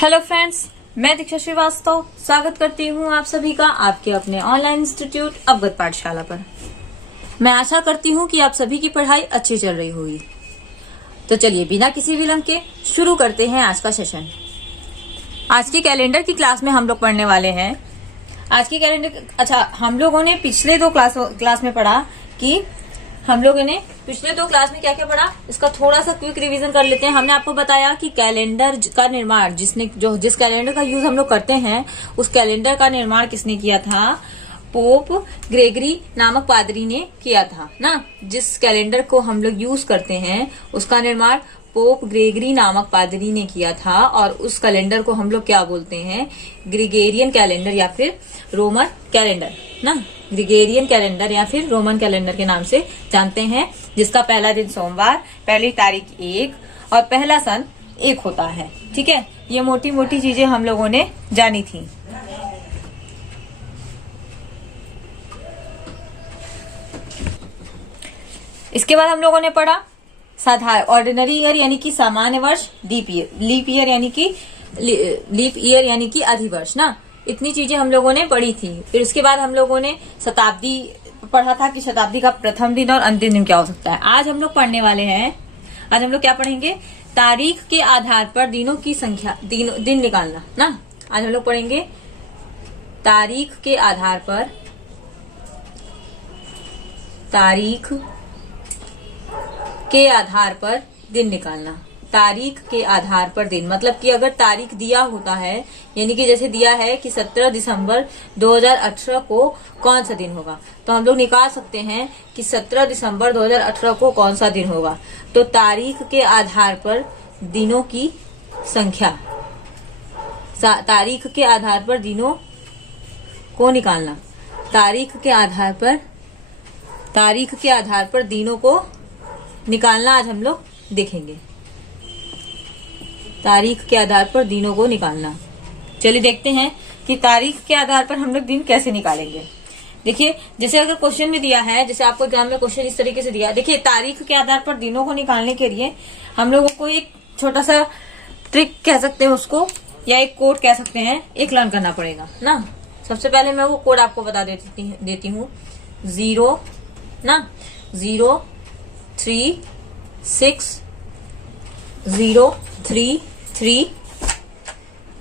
Hello friends, मैं दीक्षा श्रीवास्तव स्वागत करती हूँ आप सभी का आपके अपने ऑनलाइन इंस्टीट्यूट अवगत पाठशाला पर। मैं आशा करती हूँ कि आप सभी की पढ़ाई अच्छी चल रही होगी। तो चलिए बिना किसी विलंब के शुरू करते हैं आज का सेशन। आज की कैलेंडर की क्लास में हम लोग पढ़ने वाले हैं। आज की कैलेंडर हम लोगों ने पिछले दो क्लास में पढ़ा कि हम लोगों ने पिछले दो क्लास में क्या क्या पढ़ा, इसका थोड़ा सा क्विक रिवीजन कर लेते हैं। हमने आपको बताया कि कैलेंडर का निर्माण जिस कैलेंडर का यूज हम लोग करते हैं उस कैलेंडर का निर्माण किसने किया था? पोप ग्रेगरी नामक पादरी ने किया था ना। जिस कैलेंडर को हम लोग यूज करते हैं उसका निर्माण पोप ग्रेगरी नामक पादरी ने किया था और उस कैलेंडर को हम लोग क्या बोलते हैं? ग्रिगोरियन कैलेंडर या फिर रोमन कैलेंडर ना। ग्रिगोरियन कैलेंडर या फिर रोमन कैलेंडर के नाम से जानते हैं, जिसका पहला दिन सोमवार, पहली तारीख 1 और पहला सन 1 होता है। ठीक है, ये मोटी मोटी चीजें हम लोगों ने जानी थी। इसके बाद हम लोगों ने पढ़ा साधारण ऑर्डिनरी ईयर यानी कि सामान्य वर्ष, लीप ईयर यानी कि अधिवर्ष ना। इतनी चीजें हम लोगों ने पढ़ी थी। फिर उसके बाद हम लोगों ने शताब्दी पढ़ा था कि शताब्दी का प्रथम दिन और अंतिम दिन क्या हो सकता है। आज हम लोग पढ़ने वाले हैं, आज हम लोग क्या पढ़ेंगे? तारीख के आधार पर दिनों की संख्या, दिन निकालना ना। आज हम लोग पढ़ेंगे तारीख के आधार पर दिन निकालना। तारीख के आधार पर दिन मतलब कि अगर तारीख दिया होता है, यानी कि जैसे दिया है कि 17 दिसंबर 2018 को कौन सा दिन होगा, तो हम लोग निकाल सकते हैं कि 17 दिसंबर 2018 को कौन सा दिन होगा। तो तारीख के आधार पर दिनों की संख्या, तारीख के आधार पर दिनों को निकालना। तारीख के आधार पर दिनों को निकालना आज हम लोग देखेंगे। तारीख के आधार पर दिनों को निकालना। चलिए देखते हैं कि तारीख के आधार पर हम लोग दिन कैसे निकालेंगे। देखिए, जैसे अगर क्वेश्चन में दिया है, जैसे आपको एग्जाम में क्वेश्चन इस तरीके से दिया है। देखिए, तारीख के आधार पर दिनों को निकालने के लिए हम लोगों को एक छोटा सा ट्रिक कह सकते हैं उसको, या एक कोड कह सकते हैं, एक लर्न करना पड़ेगा ना। सबसे पहले मैं वो कोड आपको बता देती हूँ। 0 3 6 0 3 3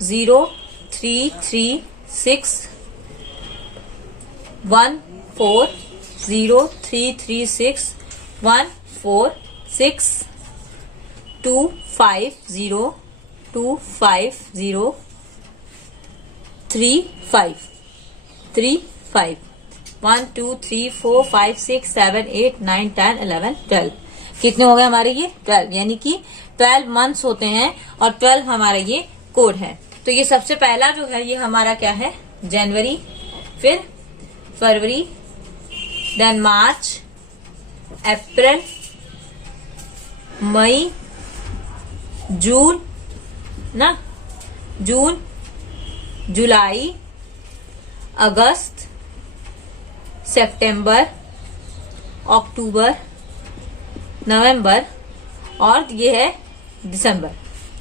0 3 3 6 1 4 0 3 3 6 1 4 6 2 5 0 2 5 0 3 5 3 5 1 2 3 4 5 6 7 8 9 10 11 12। कितने हो गए हमारे? ये 12, यानी कि 12 मंथ्स होते हैं और 12 हमारा ये कोड है। तो ये सबसे पहला जो है ये हमारा क्या है? जनवरी, फिर फरवरी, देन मार्च, अप्रैल, मई, जून ना, जुलाई, अगस्त, सितंबर, अक्टूबर, नवंबर और ये है दिसंबर।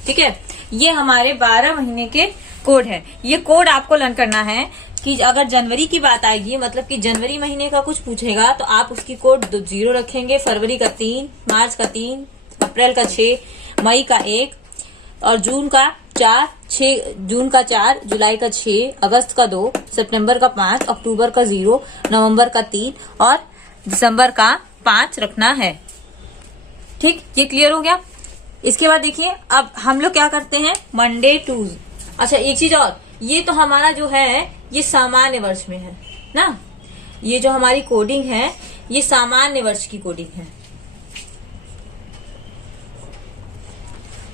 ठीक है, ये हमारे 12 महीने के कोड है। ये कोड आपको लर्न करना है कि अगर जनवरी की बात आएगी, मतलब कि जनवरी महीने का कुछ पूछेगा तो आप उसकी कोड 0 रखेंगे, फरवरी का 3, मार्च का 3, अप्रैल का 6, मई का 1 और जून का 4, जुलाई का 6, अगस्त का 2, सितंबर का 5, अक्टूबर का 0, नवंबर का 3 और दिसंबर का 5 रखना है। ठीक, ये क्लियर हो गया। इसके बाद देखिए, अब हम लोग क्या करते हैं? मंडे टू, एक चीज और, ये तो हमारा जो है ये सामान्य वर्ष में है ना। ये जो हमारी कोडिंग है ये सामान्य वर्ष की कोडिंग है।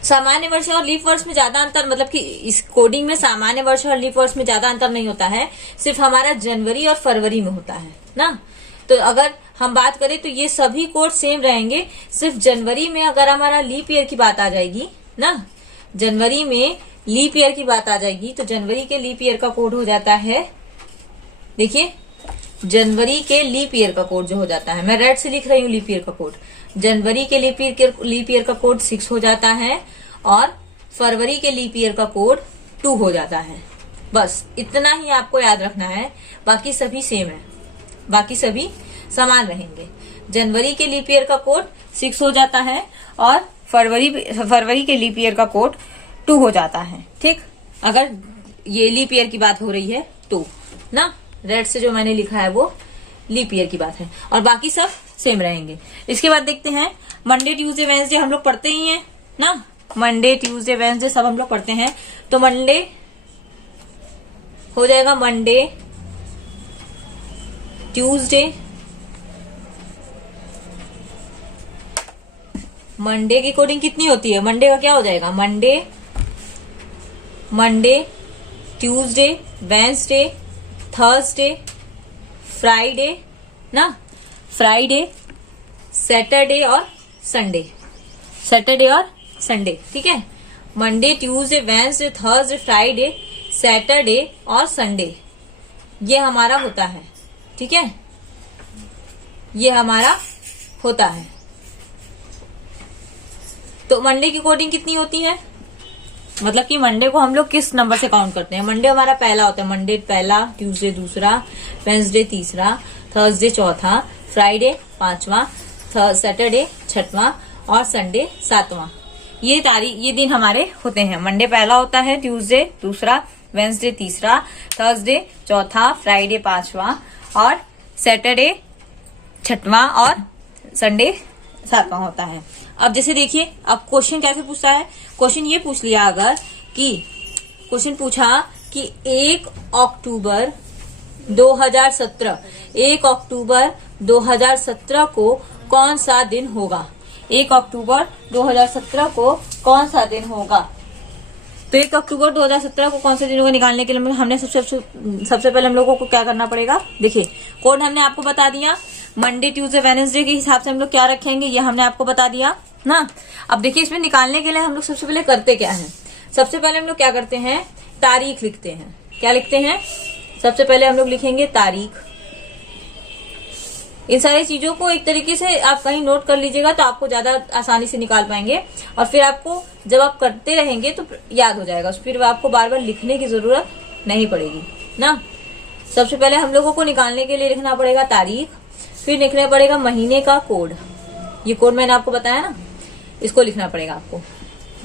सामान्य वर्ष और लीप वर्ष में ज्यादा अंतर, मतलब कि इस कोडिंग में सामान्य वर्ष और लीप वर्ष में ज्यादा अंतर नहीं होता है, सिर्फ हमारा जनवरी और फरवरी में होता है ना। तो अगर हम बात करें तो ये सभी कोड सेम रहेंगे, सिर्फ जनवरी में अगर हमारा लीप ईयर की बात आ जाएगी ना, जनवरी में लीप ईयर की बात आ जाएगी तो जनवरी के लीप ईयर का कोड हो जाता है, देखिए जनवरी के लीप ईयर का कोड जो हो जाता है, मैं रेड से लिख रही हूँ लीप ईयर का कोड, जनवरी के लीप ईयर का कोड 6 हो जाता है और फरवरी के लीप ईयर का कोड 2 हो जाता है। बस इतना ही आपको याद रखना है, बाकी सभी सेम है, बाकी सभी समान रहेंगे। जनवरी के लीप ईयर का कोड 6 हो जाता है और फरवरी के लीप ईयर का कोड 2 हो जाता है। ठीक, अगर ये लीप ईयर की बात हो रही है तो ना, रेड से जो मैंने लिखा है वो लीप ईयर की बात है, और बाकी सब सेम रहेंगे। इसके बाद देखते हैं मंडे ट्यूसडे वेडनेसडे हम लोग पढ़ते ही हैं ना, मंडे ट्यूसडे वेडनेसडे सब हम लोग पढ़ते हैं। तो मंडे हो जाएगा मंडे ट्यूसडे, मंडे की कोडिंग कितनी होती है, मंडे का क्या हो जाएगा, Monday Tuesday Wednesday Thursday Friday ना, फ्राइडे सैटरडे और संडे, सैटरडे और संडे। ठीक है, Monday Tuesday Wednesday Thursday Friday Saturday और संडे, ये हमारा होता है। ठीक है, ये हमारा होता है। तो मंडे की कोडिंग कितनी होती है, मतलब कि मंडे को हम लोग किस नंबर से काउंट करते हैं। मंडे हमारा पहला होता है, मंडे पहला, ट्यूसडे दूसरा, वेडनेसडे तीसरा, थर्सडे चौथा, फ्राइडे पांचवा, सैटरडे छठवां और संडे सातवां। ये दिन हमारे होते हैं। मंडे पहला होता है, ट्यूसडे दूसरा, वेडनेसडे तीसरा, थर्सडे चौथा, फ्राइडे पांचवा और सैटरडे छठवां और संडे सातवां होता है। अब जैसे देखिए, अब क्वेश्चन कैसे पूछता है, क्वेश्चन ये पूछ लिया अगर कि क्वेश्चन पूछा कि 1 अक्टूबर 2017 को कौन सा दिन होगा, 1 अक्टूबर 2017 को कौन सा दिन होगा। तो 1 अक्टूबर 2017 को कौन सा दिन होगा निकालने के लिए हमने सबसे पहले हम लोगों को क्या करना पड़ेगा। देखिए, कोड हमने आपको बता दिया, मंडे ट्यूसडे वेडनेसडे के हिसाब से हम लोग क्या रखेंगे ये हमने आपको बता दिया ना। अब देखिए, इसमें निकालने के लिए हम लोग सबसे पहले करते क्या है, सबसे पहले हम लोग क्या करते हैं, तारीख लिखते हैं। क्या लिखते हैं, सबसे पहले हम लोग लिखेंगे तारीख। इन सारी चीजों को एक तरीके से आप कहीं नोट कर लीजिएगा तो आपको ज्यादा आसानी से निकाल पाएंगे, और फिर आपको जब आप करते रहेंगे तो याद हो जाएगा, फिर आपको बार बार लिखने की जरूरत नहीं पड़ेगी ना। सबसे पहले हम लोगों को निकालने के लिए लिखना पड़ेगा तारीख, फिर लिखना पड़ेगा महीने का कोड। ये कोड मैंने आपको बताया ना, इसको लिखना पड़ेगा आपको,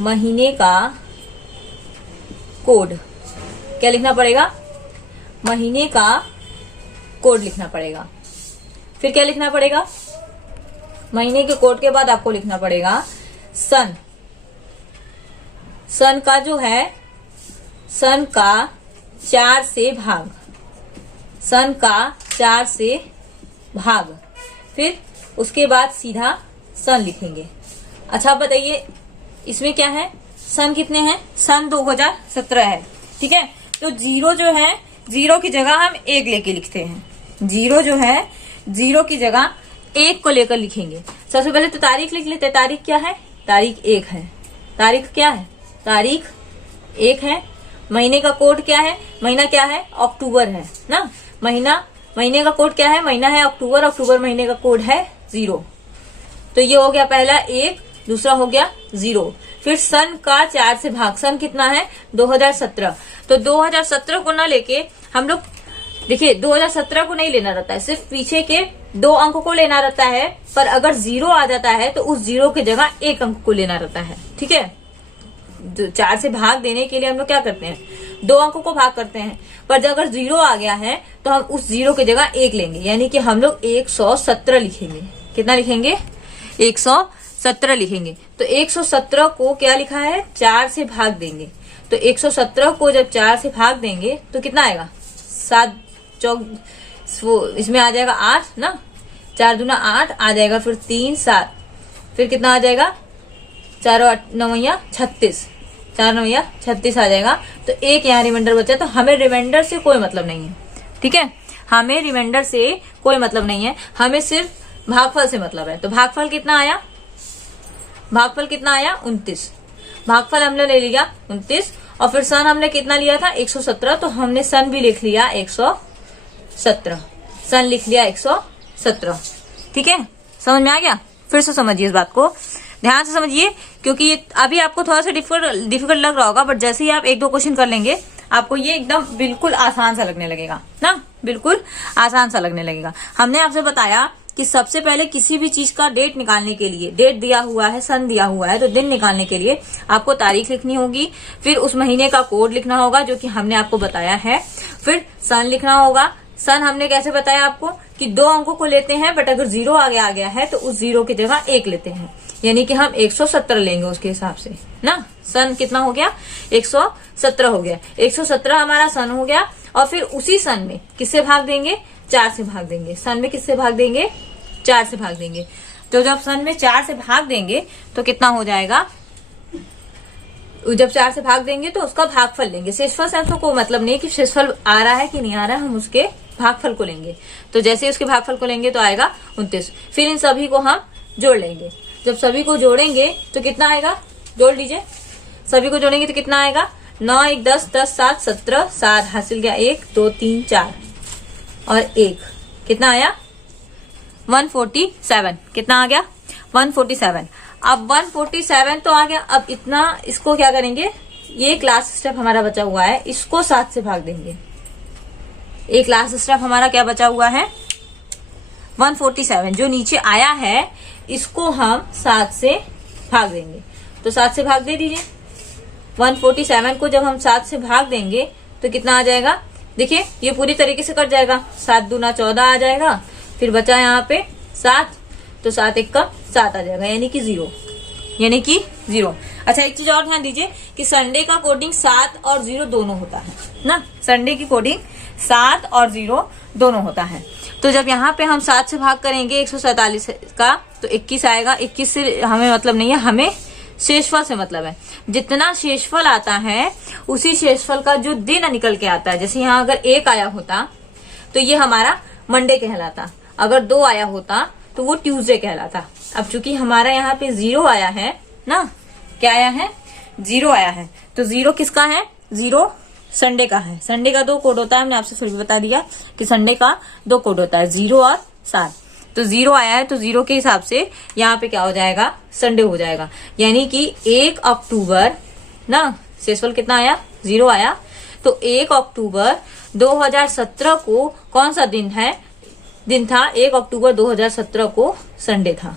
महीने का कोड। क्या लिखना पड़ेगा, महीने का कोड लिखना पड़ेगा। फिर क्या लिखना पड़ेगा, महीने के कोड के बाद आपको लिखना पड़ेगा सन। सन का जो है, सन का 4 से भाग, सन का 4 से भाग, फिर उसके बाद सीधा सन लिखेंगे। अच्छा बताइए, इसमें क्या है, सन कितने हैं, सन 2017 है। ठीक है, तो जीरो जो है, जीरो की जगह हम 1 लेके लिखते हैं। जीरो जो है, जीरो की जगह 1 को लेकर लिखेंगे। सबसे पहले तो तारीख लिख लेते हैं। तारीख क्या है, तारीख 1 है। तारीख क्या है, तारीख 1 है। महीने का कोड क्या है, महीना क्या है, अक्टूबर है ना। महीने का कोड क्या है, महीना है अक्टूबर, अक्टूबर महीने का कोड है 0। तो ये हो गया पहला 1, दूसरा हो गया 0। फिर सन का 4 से भाग, सन कितना है 2017। तो 2017 को ना लेके हम लोग, देखिए 2017 को नहीं लेना रहता है, सिर्फ पीछे के 2 अंक को लेना रहता है। पर अगर 0 आ जाता है तो उस 0 की जगह 1 अंक को लेना रहता है। ठीक है, 4 से भाग देने के लिए हम लोग क्या करते हैं, 2 अंकों को भाग करते हैं। पर जब अगर 0 आ गया है तो हम उस 0 की जगह 1 लेंगे, यानी कि हम लोग 117 लिखेंगे। कितना लिखेंगे, 117 लिखेंगे। तो 117 को क्या लिखा है, 4 से भाग देंगे। तो 117 को जब 4 से भाग देंगे तो कितना आएगा, 7 चौक, इसमें आ जाएगा 8 ना, 4 दूना 8 आ जाएगा, फिर 3 7, फिर कितना आ जाएगा, 4 8 9 36, 4 9 36 आ जाएगा। तो 1 यहाँ रिमाइंडर बचा। तो हमें रिमाइंडर से कोई मतलब नहीं है। ठीक है, हमें रिमाइंडर से कोई मतलब नहीं है, हमें सिर्फ भागफल से मतलब है। तो भागफल कितना आया, भागफल कितना आया 29। भागफल हमने ले लिया 29, और फिर सन हमने कितना लिया था 117। तो हमने सन भी लिख लिया 117, सन लिख लिया 117। ठीक है, समझ में आ गया। फिर से समझिए इस बात को। ध्यान से समझिए, क्योंकि ये अभी आपको थोड़ा सा डिफिकल्ट लग रहा होगा, बट जैसे ही आप 1-2 क्वेश्चन कर लेंगे आपको ये एकदम बिल्कुल आसान सा लगने लगेगा ना, बिल्कुल आसान सा लगने लगेगा। हमने आपसे बताया कि सबसे पहले किसी भी चीज का डेट निकालने के लिए, डेट दिया हुआ है, सन दिया हुआ है, तो दिन निकालने के लिए आपको तारीख लिखनी होगी, फिर उस महीने का कोड लिखना होगा जो कि हमने आपको बताया है, फिर सन लिखना होगा। सन हमने कैसे बताया आपको कि 2 अंकों को लेते हैं, बट अगर 0 आगे आ गया है तो उस 0 की जगह 1 लेते हैं, यानी कि हम 117 लेंगे उसके हिसाब से ना। सन कितना हो गया? 117 हो गया। 117 हमारा सन हो गया। और फिर उसी सन में किससे भाग देंगे? 4 से भाग देंगे। सन में किससे भाग देंगे? 4 से भाग देंगे। तो जब सन में 4 से भाग देंगे तो कितना हो जाएगा? जब 4 से भाग देंगे तो उसका भागफल लेंगे। शेषफल से हमको कोई मतलब नहीं कि शेषफल आ रहा है कि नहीं आ रहा है, हम उसके भागफल को लेंगे। तो जैसे उसके भागफल को लेंगे तो आएगा 29। फिर इन सभी को हम जोड़ लेंगे। जब सभी को जोड़ेंगे तो कितना आएगा? जोड़ लीजिए। सभी को जोड़ेंगे तो कितना आएगा? 9 1 10 10 7 17 7 हासिल गया 1 2 3 4 और 1 कितना आया? 147। कितना आ गया? 147। अब 147 तो आ गया। अब इतना इसको क्या करेंगे? ये क्लास स्टेप हमारा बचा हुआ है, इसको 7 से भाग देंगे। एक क्लास स्टेप हमारा क्या बचा हुआ है? 147 जो नीचे आया है इसको हम 7 से भाग देंगे। तो 7 से भाग दे दीजिए। 147 को जब हम 7 से भाग देंगे तो कितना आ जाएगा? देखिए ये पूरी तरीके से कट जाएगा। 7 दूना 14 आ जाएगा। फिर बचा यहाँ पे 7, तो 7 1 का 7 आ जाएगा, यानी कि 0, यानी कि 0। अच्छा एक चीज और ध्यान दीजिए कि संडे का कोडिंग 7 और 0 दोनों होता है ना। संडे की कोडिंग 7 और 0 दोनों होता है। तो जब यहाँ पे हम 7 से भाग करेंगे 147 का तो 21 आएगा। 21 से हमें मतलब नहीं है, हमें शेषफल से मतलब है। जितना शेषफल आता है उसी शेषफल का जो दिन निकल के आता है। जैसे यहाँ अगर 1 आया होता तो ये हमारा मंडे कहलाता, अगर 2 आया होता तो वो ट्यूसडे कहलाता। अब चूंकि हमारा यहाँ पे 0 आया है ना, क्या आया है? 0 आया है। तो 0 किसका है? 0 संडे का है। संडे का 2 कोड होता है, हमने आपसे फिर भी बता दिया कि संडे का 2 कोड होता है, 0 और 7। तो 0 आया है तो 0 के हिसाब से यहाँ पे क्या हो जाएगा? संडे हो जाएगा। यानी कि 1 अक्टूबर ना, शेषफल कितना आया? 0 आया। तो 1 अक्टूबर 2017 को कौन सा दिन है? दिन था 1 अक्टूबर 2017 को संडे था।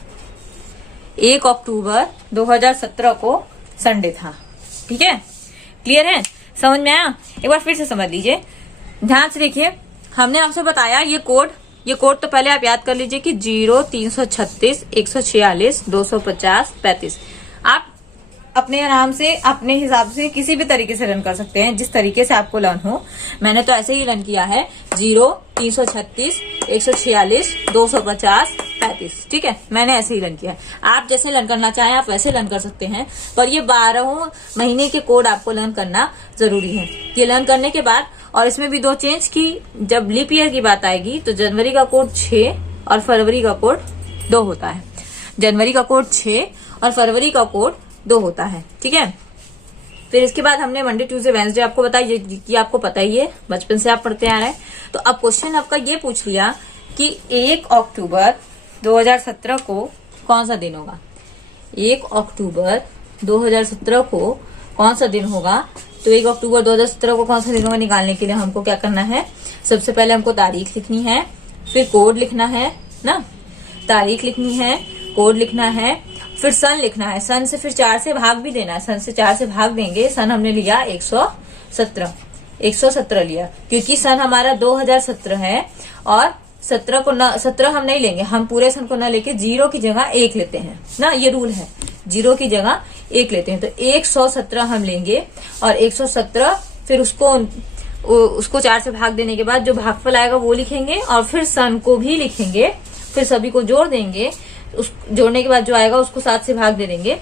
1 अक्टूबर 2017 को संडे था। ठीक है, क्लियर है? समझ में आया? एक बार फिर से समझ लीजिए, ध्यान से देखिए। हमने आपसे बताया ये कोड तो पहले आप याद कर लीजिए कि 0 336 146 250 35। आप अपने आराम से अपने हिसाब से किसी भी तरीके से रन कर सकते हैं, जिस तरीके से आपको लर्न हो। मैंने तो ऐसे ही रन किया है, 0 336 146 250 35। ठीक है, मैंने ऐसे ही रन किया है। आप जैसे लर्न करना चाहें आप वैसे लर्न कर सकते हैं, पर ये 12 महीने के कोड आपको लर्न करना जरूरी है। ये लर्न करने के बाद, और इसमें भी 2 चेंज की, जब लीप ईयर की बात आएगी तो जनवरी का कोड 6 और फरवरी का कोड 2 होता है। जनवरी का कोड 6 और फरवरी का कोड 2 होता है। ठीक है, फिर इसके बाद हमने मंडे ट्यूसडे वेडनेसडे आपको बताया, ये आपको पता ही है, बचपन से आप पढ़ते आ रहे हैं। तो अब क्वेश्चन आपका ये पूछ लिया कि 1 अक्टूबर 2017 को कौन सा दिन होगा? 1 अक्टूबर 2017 को कौन सा दिन होगा? तो 1 अक्टूबर 2017 को कौन सा दिन होगा निकालने के लिए हमको क्या करना है? सबसे पहले हमको तारीख लिखनी है, फिर कोड लिखना है ना, तारीख लिखनी है, कोड लिखना है, फिर सन लिखना है। सन से फिर 4 से भाग भी देना है। सन से 4 से भाग देंगे। सन हमने लिया 117 लिया, क्योंकि सन हमारा 2017 है और 17 हम नहीं लेंगे, हम पूरे सन को न लेके 0 की जगह 1 लेते हैं ना, ये रूल है, 0 की जगह 1 लेते हैं। तो 117 हम लेंगे और 117 फिर उसको 4 से भाग देने के बाद जो भागफल आएगा वो लिखेंगे और फिर सन को भी लिखेंगे, फिर सभी को जोड़ देंगे। उस जोड़ने के बाद जो आएगा उसको 7 से भाग दे देंगे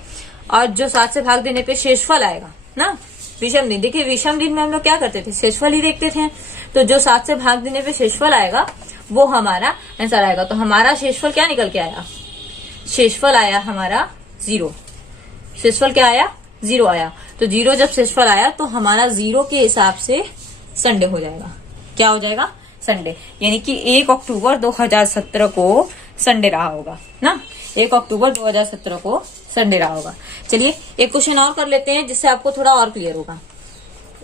और जो 7 से भाग देने पे शेषफल आएगा ना, विषम दिन। देखिए विषम दिन में हम लोग क्या करते थे? शेषफल ही देखते थे। तो जो 7 से भाग देने पे शेषफल आएगा वो हमारा आंसर आएगा। तो हमारा शेषफल क्या निकल के आया? शेषफल आया हमारा 0। शेषफल क्या आया? 0 आया। तो 0 जब शेषफल आया तो हमारा 0 के हिसाब से संडे हो जाएगा। क्या हो जाएगा? संडे। यानी कि 1 अक्टूबर 2017 को संडे रहा होगा ना, 1 अक्टूबर 2017 को संडे रहा होगा। चलिए एक क्वेश्चन और कर लेते हैं जिससे आपको थोड़ा और क्लियर होगा।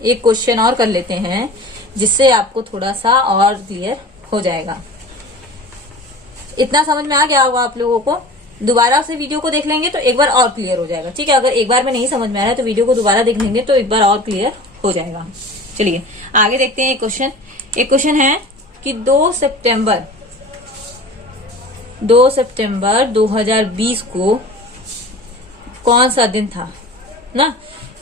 एक क्वेश्चन और कर लेते हैं जिससे आपको थोड़ा सा और क्लियर हो जाएगा। इतना समझ में आ गया होगा आप लोगों को। दोबारा से वीडियो को देख लेंगे तो एक बार और क्लियर हो जाएगा। ठीक है, अगर एक बार में नहीं समझ में आ रहा है तो वीडियो को दोबारा देख लेंगे तो एक बार और क्लियर हो जाएगा। चलिए आगे देखते हैं। एक क्वेश्चन है कि 2 सितंबर 2020 को कौन सा दिन था ना।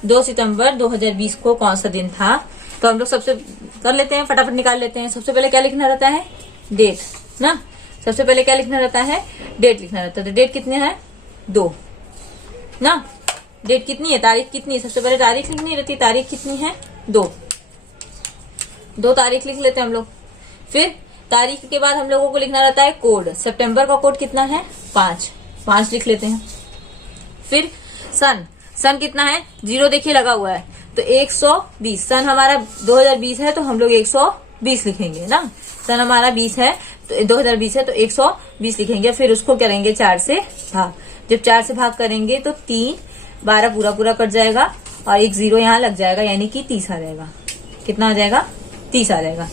2 सितंबर 2020 को कौन सा दिन था। तो हम लोग सबसे कर लेते हैं, फटाफट निकाल लेते हैं। सबसे पहले क्या लिखना रहता है, डेट ना। सबसे पहले क्या लिखना रहता है, डेट लिखना रहता है। तो डेट कितने है, 2 ना। डेट कितनी है, तारीख कितनी है, सबसे पहले तारीख लिखनी रहती है। तारीख कितनी है, 2 तारीख लिख लेते हैं हम लोग। फिर तारीख के बाद हम लोगों को लिखना रहता है कोड। सितंबर का कोड कितना है, 5 लिख लेते हैं। फिर सन कितना है, 0 देखिए लगा हुआ है तो 120। सन हमारा 2020 है तो हम लोग 120 लिखेंगे ना। सन हमारा 20 है तो 2020 है तो 120 लिखेंगे। फिर उसको करेंगे 4 से भाग। जब 4 से भाग करेंगे तो 3 12 पूरा कट जाएगा और एक 0 यहाँ लग जाएगा, यानी कि 30 आ जाएगा। कितना आ जाएगा, 30 आ जाएगा।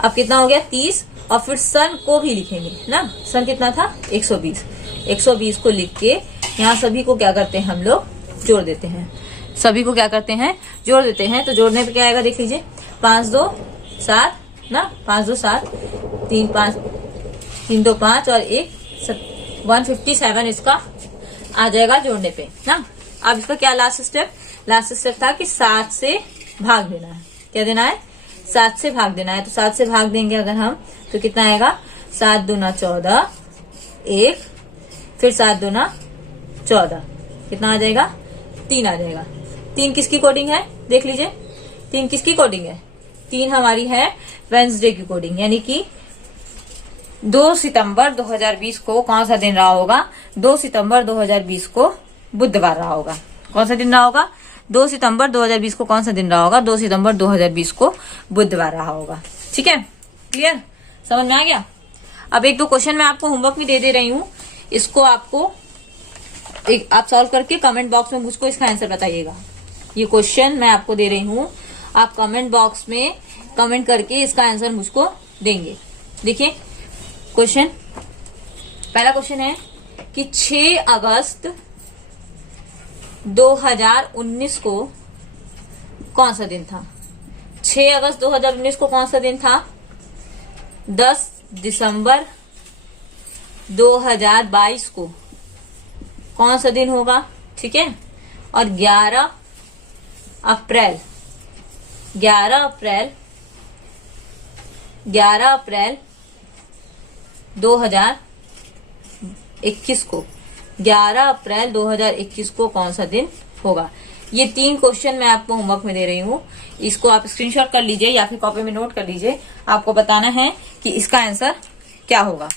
अब कितना हो गया, 30। और फिर सन को भी लिखेंगे ना। सन कितना था, 120 को लिख के यहाँ सभी को क्या करते हैं हम लोग, जोड़ देते हैं। सभी को क्या करते हैं, जोड़ देते हैं। तो जोड़ने पे क्या आएगा देख लीजिए, 5 2 7 ना, 5 2 7, 3 2 5 और 157 इसका आ जाएगा जोड़ने पे ना। अब इसका क्या लास्ट स्टेप था कि 7 से भाग देना है। क्या देना है, 7 से भाग देना है। तो 7 से भाग देंगे अगर हम तो कितना आएगा, 7 दूना 14, 1, फिर 7 दूना 14, कितना आ जाएगा, 3 आ जाएगा। 3 किसकी कोडिंग है, देख लीजिए। 3 किसकी कोडिंग है, 3 हमारी है वेंसडे की कोडिंग, यानी कि 2 सितंबर 2020 को कौन सा दिन रहा होगा, 2 सितंबर 2020 को बुधवार रहा होगा। कौन सा दिन रहा होगा, 2 सितंबर 2020 को कौन सा दिन रहा होगा, 2 सितंबर 2020 को बुधवार रहा होगा। ठीक है, क्लियर, समझ में आ गया। अब 1-2 क्वेश्चन मैं आपको होमवर्क में दे रही हूँ। इसको आपको आप सॉल्व करके कमेंट बॉक्स में मुझको इसका आंसर बताइएगा। ये क्वेश्चन मैं आपको दे रही हूँ, आप कमेंट बॉक्स में कमेंट करके इसका आंसर मुझको देंगे। देखिए क्वेश्चन, पहला क्वेश्चन है कि 6 अगस्त 2019 को कौन सा दिन था। 6 अगस्त 2019 को कौन सा दिन था, 10 दिसंबर 2022 को कौन सा दिन होगा। ठीक है, और 11 अप्रैल 2021 को 11 अप्रैल 2021 को कौन सा दिन होगा। ये 3 क्वेश्चन मैं आपको होमवर्क में दे रही हूँ। इसको आप स्क्रीनशॉट कर लीजिए या फिर कॉपी में नोट कर लीजिए। आपको बताना है कि इसका आंसर क्या होगा।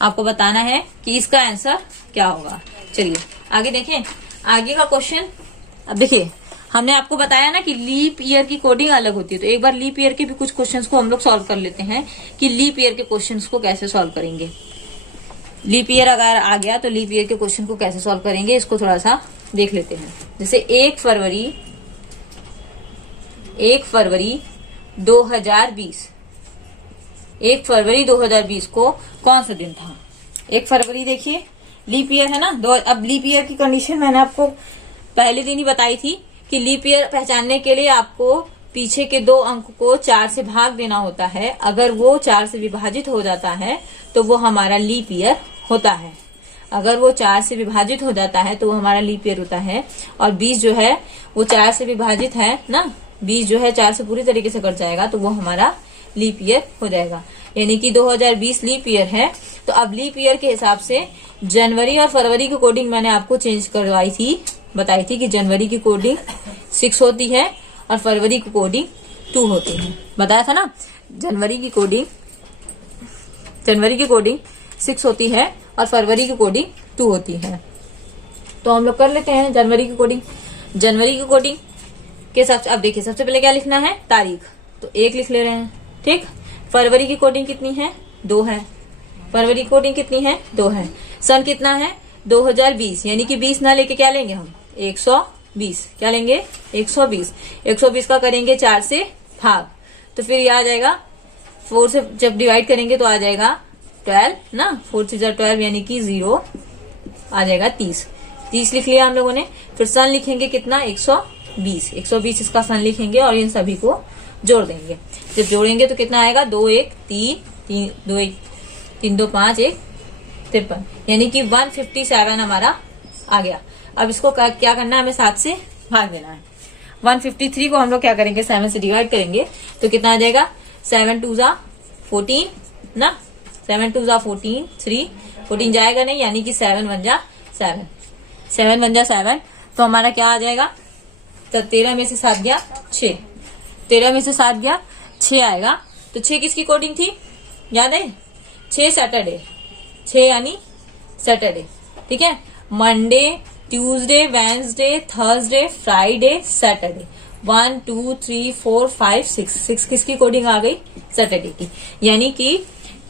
आपको बताना है कि इसका आंसर क्या होगा। चलिए आगे देखें, आगे का क्वेश्चन। अब देखिए, हमने आपको बताया ना कि लीप ईयर की कोडिंग अलग होती है। तो एक बार लीप ईयर के भी कुछ क्वेश्चंस को हम लोग सॉल्व कर लेते हैं कि लीप ईयर के क्वेश्चंस को कैसे सॉल्व करेंगे। लीप ईयर अगर आ गया तो लीप ईयर के क्वेश्चन को कैसे सॉल्व करेंगे, इसको थोड़ा सा देख लेते हैं। जैसे 1 फरवरी 2020 1 फरवरी 2020 को कौन सा दिन था। 1 फरवरी देखिए लीप ईयर है ना। अब लीप ईयर की कंडीशन मैंने आपको पहले दिन ही बताई थी कि लीप ईयर पहचानने के लिए आपको पीछे के 2 अंक को 4 से भाग देना होता है। अगर वो 4 से विभाजित हो जाता है तो वो हमारा लीप ईयर होता है। अगर वो 4 से विभाजित हो जाता है तो वो हमारा लीप ईयर होता है। और 20 जो है वो 4 से विभाजित है ना, 20 जो है 4 से पूरी तरीके से कट जाएगा तो वो हमारा लीप ईयर हो जाएगा। यानी कि 2020 लीप ईयर है। तो अब लीप ईयर के हिसाब से जनवरी और फरवरी की कोडिंग मैंने आपको चेंज करवाई थी, बताई थी कि जनवरी की कोडिंग 6 होती है और फरवरी की कोडिंग 2 होती है। बताया था ना, जनवरी की कोडिंग 6 होती है और फरवरी की कोडिंग 2 होती है। तो हम लोग कर लेते हैं जनवरी की कोडिंग के हिसाब से। अब देखिए सबसे पहले क्या लिखना है, तारीख। तो 1 लिख ले रहे हैं। ठीक, फरवरी की कोडिंग कितनी है, 2 है। फरवरी की कोडिंग कितनी है, 2 है। सन कितना है, 2020 यानी कि 20 ना लेके क्या लेंगे हम 120, क्या लेंगे 120। 120 का करेंगे 4 से भाग, तो फिर ये आ जाएगा 4 से जब डिवाइड करेंगे तो आ जाएगा 12 ना, 4 से 12 यानी कि 0 आ जाएगा 30। 30 लिख लिया हम लोगों ने। फिर सन लिखेंगे कितना 120, 120 इसका सन लिखेंगे और इन सभी को जोड़ देंगे। जब जोड़ेंगे तो कितना आएगा 2 1 3 2 1 3 2 5 1 53 यानी कि 157 हमारा आ गया। अब इसको क्या करना है, हमें 7 से भाग देना है। 153 को हम लोग क्या करेंगे 7 से डिवाइड करेंगे तो कितना आ जाएगा 7 2 जा 14 ना, 7 2 जा 14 3 14 जाएगा नहीं यानी कि 7 1 जा 7 7 1 जा 7 तो हमारा क्या आ जाएगा, तो 13 में से 7 गया 6, 13 में से 7 गया 6 आएगा। तो 6 किसकी कोडिंग थी याद है, 6 सैटरडे, 6 यानी सैटरडे, ठीक है। Monday Tuesday Wednesday Thursday Friday Saturday 1 2 3 4 5 6 किसकी कोडिंग आ गई सैटरडे की, यानी कि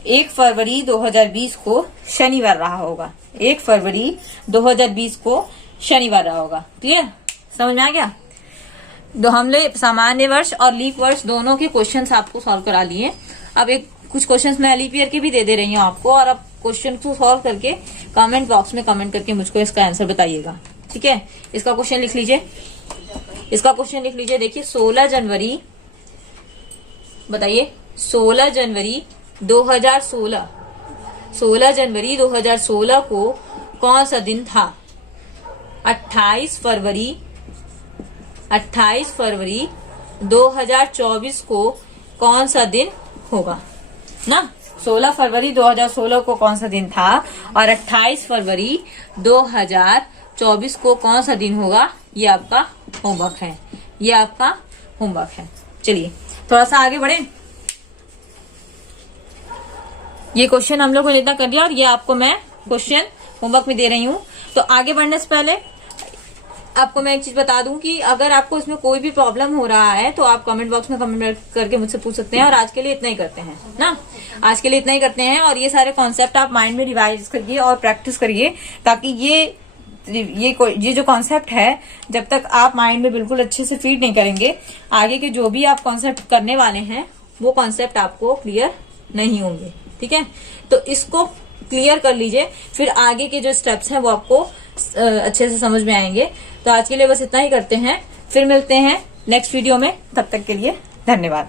1 फरवरी 2020 को शनिवार रहा होगा, 1 फरवरी 2020 को शनिवार रहा होगा। क्लियर, समझ में आ गया। तो हमने सामान्य वर्ष और लीप वर्ष दोनों के क्वेश्चंस आपको सॉल्व करा लिए। अब एक कुछ क्वेश्चंस मैं लीप ईयर के भी दे रही हूँ आपको, और अब क्वेश्चन को सॉल्व करके कमेंट बॉक्स में कमेंट करके मुझको इसका आंसर बताइएगा, ठीक है। इसका क्वेश्चन लिख लीजिए, इसका क्वेश्चन लिख लीजिए। देखिए 16 जनवरी, बताइए 16 जनवरी 2016, 16 जनवरी 2016 को कौन सा दिन था। 28 फरवरी 2024 को कौन सा दिन होगा ना। 16 फरवरी 2016 को कौन सा दिन था और 28 फरवरी 2024 को कौन सा दिन होगा, ये आपका होमवर्क है, ये आपका होमवर्क है। चलिए थोड़ा सा आगे बढ़े। ये क्वेश्चन हम लोगों ने इतना कर दिया और ये आपको मैं क्वेश्चन होमवर्क में दे रही हूँ। तो आगे बढ़ने से पहले आपको मैं एक चीज बता दूं कि अगर आपको इसमें कोई भी प्रॉब्लम हो रहा है तो आप कमेंट बॉक्स में कमेंट करके मुझसे पूछ सकते हैं। और आज के लिए इतना ही करते हैं ना, आज के लिए इतना ही करते हैं। और ये सारे कॉन्सेप्ट आप माइंड में रिवाइज करिए और प्रैक्टिस करिए, ताकि ये जो कॉन्सेप्ट है जब तक आप माइंड में बिल्कुल अच्छे से फीड नहीं करेंगे, आगे के जो भी आप कॉन्सेप्ट करने वाले हैं वो कॉन्सेप्ट आपको क्लियर नहीं होंगे, ठीक है। तो इसको क्लियर कर लीजिए, फिर आगे के जो स्टेप्स हैं वो आपको अच्छे से समझ में आएंगे। तो आज के लिए बस इतना ही करते हैं, फिर मिलते हैं नेक्स्ट वीडियो में। तब तक के लिए धन्यवाद।